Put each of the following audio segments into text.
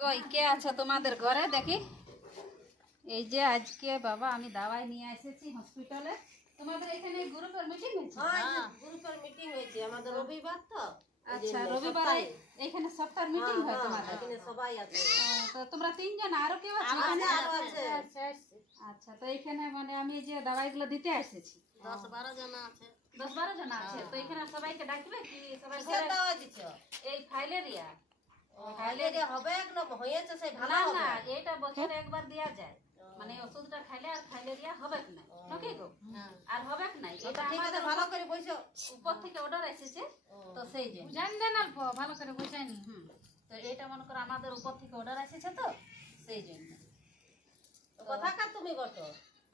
কই কে আছে তোমাদের ঘরে দেখি? এই যে আজকে বাবা আমি দাওয়াই নিয়ে এসেছি হসপিটালে। তোমাদের এখানে গ্রুপের মিটিং হয়েছে? হ্যাঁ, গ্রুপের মিটিং হয়েছে আমাদের রবিবার তো। আচ্ছা, রবিবারে এখানে সপ্তাহ মিটিং হয় তোমাদের? এখানে সবাই আছে। তো তোমরা তিনজন আরো কেউ আছে এখানে? আচ্ছা, তো এখানে মানে আমি যে দাওয়াইগুলো দিতে এসেছি 10-12 জন আছে। 10-12 জন আছে। তো এখানে সবাইকে ডাকবে কি? সবাই কিসের দাওয়া দিছো? এই ফাইলেরিয়া ফাইলেরিয়া হবে একদম হয়েছে সেই ভালো না হবে। না, এটা বছরে একবার দেয়া যায়। মানে ওষুধটা খাইলে আর ফাইলেরিয়া হবে না, নাকি গো? আর হবে না। এটা ঠিক আছে, ভালো করে বসো। উপর থেকে অর্ডার এসেছে, তো সেই জন্য জান দেন অল্প ভালো করে বুঝাইনি। তো এটা মনে করো আমাদের উপর থেকে অর্ডার এসেছে, তো সেই জন্য। কথা কার তুমি বটো?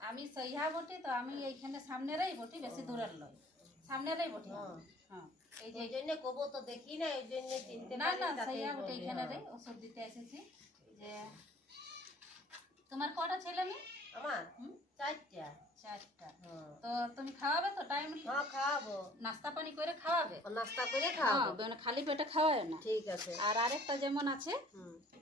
আমি সইহা বটি, তো আমি এইখানে সামনেরই বটি, বেশি দূরের লয়, সামনেরই বটি। হ্যাঁ, এই যে এই জন্য কবো তো দেখি না, এই জন্য চিনতে না পারি না, না। সইহা বটি এইখানে রে ওষুধ দিতে এসেছি। যে তোমার কটা ছেলে মেয়ে? আমার 4টা। 4টা। তো তুমি খাওয়াবে তো টাইম? হ্যাঁ, খাওয়াবো। নাস্তা পানি করে খাওয়াবে? নাস্তা করে খাওয়াবো। মানে খালি পেটে খাওয়ায় না। ঠিক আছে। আর আরেকটা যেমন আছে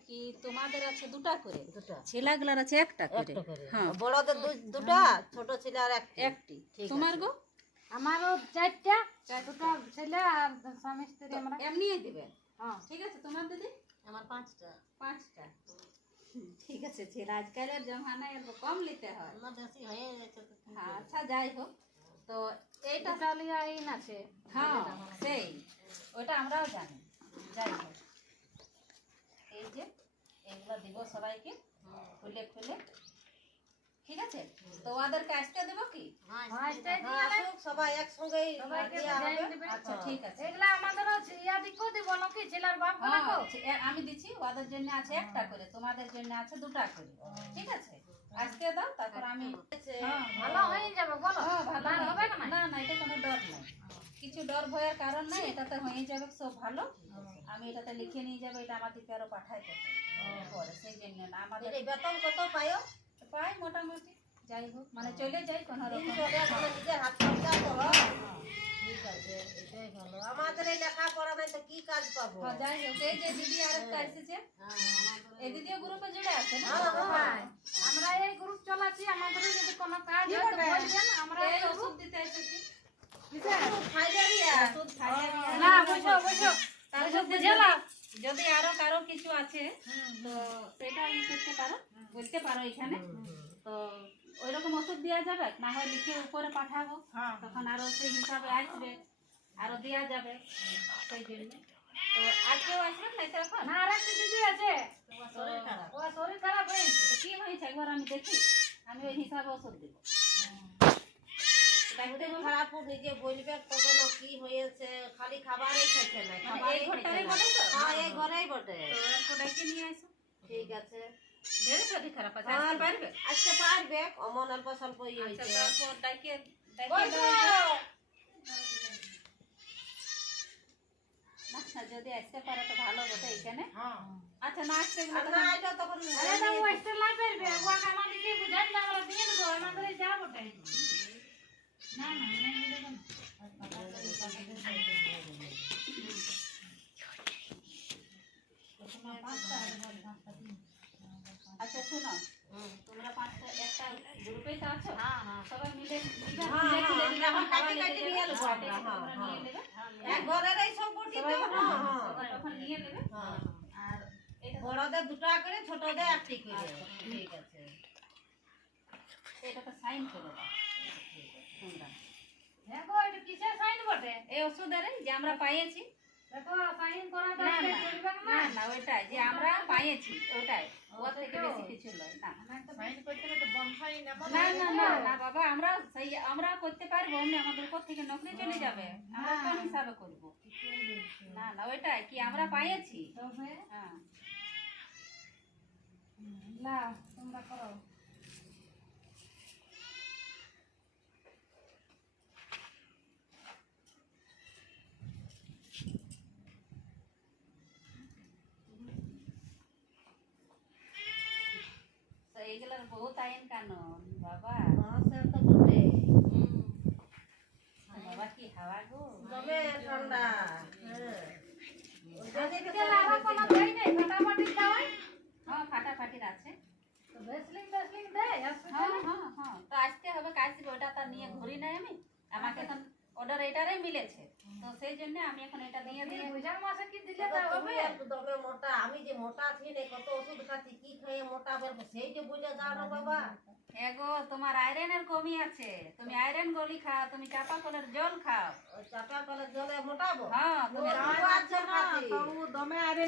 কি, তোমাদের আছে 2টা করে, দুটা। ছেলেগুলার আছে 1টা করে। হ্যাঁ, বড়দের দুটা, ছোট ছেলে আর একটি। তোমার গো? আমারও 4টা, 2টা ছেলে আর স্বামী স্ত্রী আমরা। এমনিই দিবে? হ্যাঁ, ঠিক আছে। তোমার দিদি? আমার 5টা। 5টা। ঠিক আছে। ছেলে আজকালের জমানায় এত কম নিতে হয়। না, বেশি হয়ে গেছে তো। হ্যাঁ, আচ্ছা যাই হোক। তো এইটা ডালিয়া আইন আছে। হ্যাঁ সেই ওইটা আমরাও জানি। যাই হোক, এই যে এগুলো দিব সবাইকে খুলে খুলে। ঠিক আছে। তো ওদেরকে আসতে দেবো কি? আসুক, সবাই একসঙ্গেই দেয়া হবে। আচ্ছা ঠিক আছে। এগুলা আমাদেরও ইয়া দিকো দিব নাকি ছেলের বাপ হ্যাঁ, গুলাকে? আমি দিচ্ছি। ওদের জন্য আছে 1টা করে, তোমাদের জন্য আছে 2টা করে। ঠিক আছে, আসতে দাও, তারপর আমি ভালো হয়ে যাবে বলো। হ্যাঁ, ভালো আর হবে হবে। না? না না, এটা কোনো ডর নাই, কিছু ডর ভয়ের কারণ নাই। এটাতে হয়ে যাবে সব ভালো। আমি এটাতে লিখে নিয়ে যাবো, এটা আমাদেরকে আরো পাঠাইতে হবে পরে, সেই জন্য না। আমাদের এই বেতন কত পায়ো? পাই মোটামুটি, যাই হোক, মানে চলে যাই কোনো রকম। নিজের হাত খরচা তো হয়। ঠিক আছে, এটাই ভালো। আমাদের এই লেখাপড়া নাই তো কি কাজ পাবো? হ্যাঁ, যাই হোক। এই যে দিদি আরেকটা এসেছে, এই দিদিও গ্রুপে জুড়ে আছে না? হ্যাঁ, আমরা এই গ্রুপ চালাচ্ছি। আমাদের যদি কোনো কাজ হয় তো বলবেন, আমরা এই ওষুধ দিতে এসেছি। ফাইলেরিয়া। ওষুধ ফাইলেরিয়া। না বসো বসো। তার মধ্যে যদি আরো কারো কিছু আছে তো সেটা ই করতে পারো, বলতে পারো এখানে। তো ওইরকম ওষুধ দেওয়া যাবে, না হয় লিখে উপরে পাঠাবো, তখন আরো সেই হিসাবে আসবে, আরো দেওয়া যাবে, সেই জন্য। তো আর কেউ আসবে না এখন? না, আর একটা দিদি আছে, ও শরীর খারাপ হয়েছে। তো কি হয়েছে একবার আমি দেখি, আমি ওই হিসাবে ওষুধ দেবো। শরীর খারাপ হোক, নিজে বলবে তখন কি হয়েছে। খালি খাবারই খাইছে না, এই ঘরটারই বলে তো? হ্যাঁ, এই ঘরেই বটে। তো একটু ডেকে নিয়ে আসো। ঠিক আছে। ঢের শরীর খারাপ আছে, আসতে পারবে? আজকে পারবে, অমন অল্প স্বল্প ইয়ে আচ্ছা, হয়েছে। তারপর ডেকে বসো। আচ্ছা, যদি আসতে পারো তো ভালো বটে এখানে। আচ্ছা, না আসতে আর না এটা তখন আরে না, ও একটা লাই পারবে। ও আমাদেরকে বুঝাই না, আমরা দিয়ে দেবো। আমাদের যাব ওটাই। না না, না দিলে না। আচ্ছা শোনো, তোমরা 5টা একটা গ্রুপে তো আছো? সবাই মিলে কাটি নিয়ে নেবো আমরা। নিয়ে নেবে, এক ঘরের এই সব গুটি তো। সবাই তখন নিয়ে নেবে। আর এটা বড়দের 2টা করে, ছোটদের 1টি করে। ঠিক আছে। এটাতে সাইন করে দাও তোমরা। হ্যাঁ গো, এটা কিসের সাইন বটে? এই ওষুধের যে আমরা পাইয়েছি। দেখো, সাইন করা না দরকার না করবে না না। না, ওইটাই যে আমরা পাইয়েছি, ওটাই। ওর থেকে বেশি কিছু নয়। না সাইন করতে হবে তো বন সাইন না। না না না না বাবা, আমরা সেই আমরা করতে পারবো, এমনি আমাদের উপর থেকে নকরি চলে যাবে, আমরা কোন হিসাবে করব? না না, ওইটাই কি আমরা পাইয়েছি। তবে হ্যাঁ, না, তোমরা করো। তো এইগুলোর বহুত আইন কানুন বাবা। সে তো বটে। বাবা কি হাওয়া গো, দমে ঠান্ডা। হ্যাঁ। হয়েছে, তো সেই জন্য আমি এখন এটা দিয়ে দিয়ে বৈশাখ মাসে কি দিলে দেখো, তা তুমি হবে? একটু দমে মোটা, আমি যে মোটা আছি না, কত ওষুধ খাচ্ছি, কি খেয়ে মোটা বেরবো সেইটা বুঝে যাও না বাবা। এগো তোমার আয়রনের কমি আছে, তুমি আয়রন গলি খাও, তুমি চাপা কলের জল খাও। ওই চাপা কলের জলে মোটাবো? হ্যাঁ, তুমি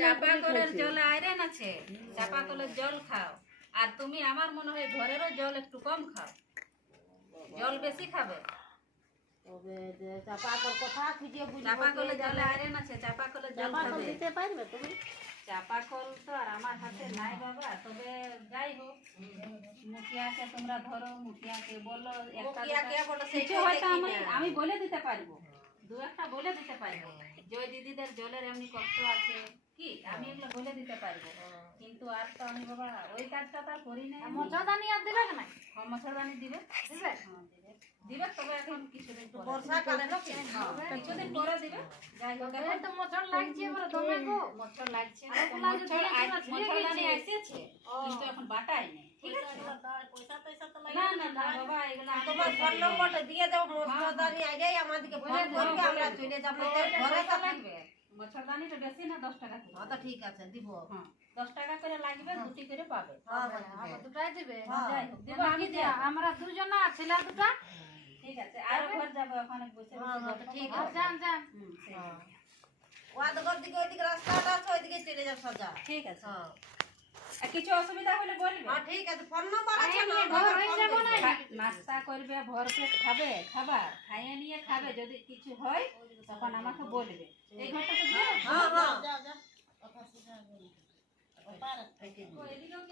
চাপা কলের জলে আয়রন আছে, চাপা কলের জল খাও। আর তুমি আমার মনে হয় ঘরেরও জল একটু কম খাও, জল বেশি খাবে। তবে যে চাপা কল কথা খুঁজে বুঝবো চাপা কে কলের জলে জানে। আয়রন আছে, চাপা কলের জল চাপা কল খাবে। দিতে পারবে তুমি? চাপা কল তো আর আমার হাতে নাই বাবা, তবে যাই হোক মুখিয়াকে তোমরা ধরো, মুখিয়াকে বলো একটা মুখিয়া কে বলো কিছু সেইটাই হয়তো দেখি আমি না। আমি বলে দিতে পারবো, দু একটা বলে দিতে পারবো যে ওই দিদিদের জলের এমনি কষ্ট আছে কি, আমি এগুলো বলে দিতে পারবো। কিন্তু আর তো আমি বাবা ওই কাজটা তো আর করি না। মশাদানি আর দিলে না? মশাদানি দিবে, দিবে? হ্যাঁ দিবে, দিবে, তবে এখন কিছুদিন পরে। বর্ষাকালে নাকি? হ্যাঁ, কিছুদিন পরে দিবে। যাই হোক এই এখন তো মশার লাগছে বলে দমে গো। মচ্ছর লাগছে না, আর তো ওগুলা যে মচ্ছরদানি দিয়ে এসেছে কিন্তু এখন বাটাই নেই, ঠিক আছে? পয়সা টয়সা তো না না না বাবা, এগুলো আমি তোমার ফোন নম্বরটা দিয়ে দাও, মশলাদানি আইলেই আমাদেরকে ফোন করবে, আমরা চলে যাবো। ঘরে তো লাগবে মচ্ছরদানিটা বেশি না, 10 টাকা করে। হ্যাঁ তো ঠিক আছে, দিব। হ্যাঁ 10 টাকা করে লাগবে, দুটি করে পাবে। হ্যাঁ আবার দুটাই দিবে? হ্যাঁ। যাই হোক, দিব, আমি আমি দিয়া দেব। আমরা দুজনা ছেলে দুটা। ঠিক আছে, আর ঘর যাবো ওখানে বসে হ্যাঁ, বসে হ্যাঁ, গল্প ঠিক করবো। আর যান যান। হুম, সেই হ্যাঁ। জন্য। ওয়াদঘর দিকে ওইদিকে রাস্তাটা আছে, ওইদিকে চলে যাও সোজা। ঠিক আছে, হ্যাঁ আর কিছু অসুবিধা হলে বলবে। হ্যাঁ ঠিক আছে, ফোন নম্বর আছে না? এমনি ঘর হয়ে যাবো না? নাস্তা করবে, ভরপেট খাবে, খাবার খাইয়ে নিয়ে খাবে, যদি কিছু হয় তখন আমাকে বলবে। এই ঘরটা তো দিয়ে হ্যাঁ হ্যাঁ। এদিকেও